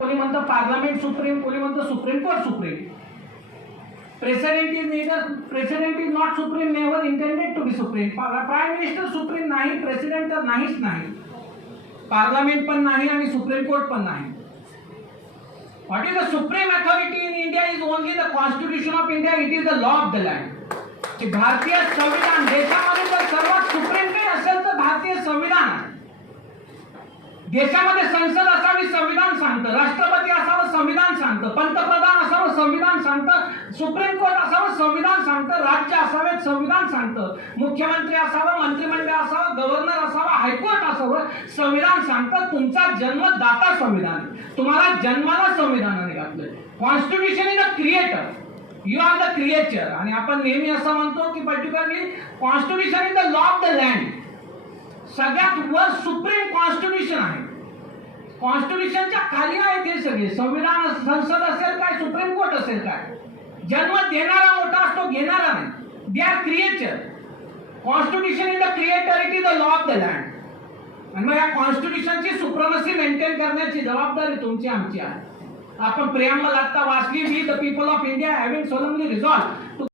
कोणी म्हणतं parliament supreme कोणी म्हणतं supreme court supreme. President is neither president is not supreme never intended to be supreme prime minister supreme नाही president तर नाहीच नाही. पार्लमेंट पण नाही आणि सुप्रीम कोर्ट पण नाही. What is the supreme authority in India is only the constitution of India it is the law of the land भारतीय संविधान देशामध्ये जर सर्वात सुप्रीम काही असेल तर भारतीय संविधान आहे देशामध्ये संसद असावी संविधान सांगतं राष्ट्रपती असावं संविधान सांगतं पंतप्रधान असावं संविधान सांगतं सुप्रीम कोर्ट असावं संविधान सांगतं राज्य असावेत संविधान सांगतं मुख्यमंत्री असावं मंत्रिमंडळ असावं गव्हर्नर असावं हायकोर्ट असावं संविधान सांगतं तुमचा जन्मदाता संविधान. तुम्हाला जन्माला संविधानाने घातलं constitution is a creator you are the creature आणि आपण नेहमी असं म्हणतो की particularly constitution is the law of the land सगळ्यात वर सुप्रीम कॉन्स्टिट्यूशन आहे. कॉन्स्टिट्यूशनच्या खाली आहेत हे सगळे. संविधान संसद असेल काय सुप्रीम कोर्ट असेल काय? जन्म देणारा मोठा असतो घेणारा नाही. They are creature constitution is the creator it is the law of the land आणि मग या कॉन्स्टिट्यूशनची सुप्रमसी मेंटेन करण्याची जबाबदारी तुमची आमची आहे. आपण प्रेम आता वाचली we the people of India having solemnly resolve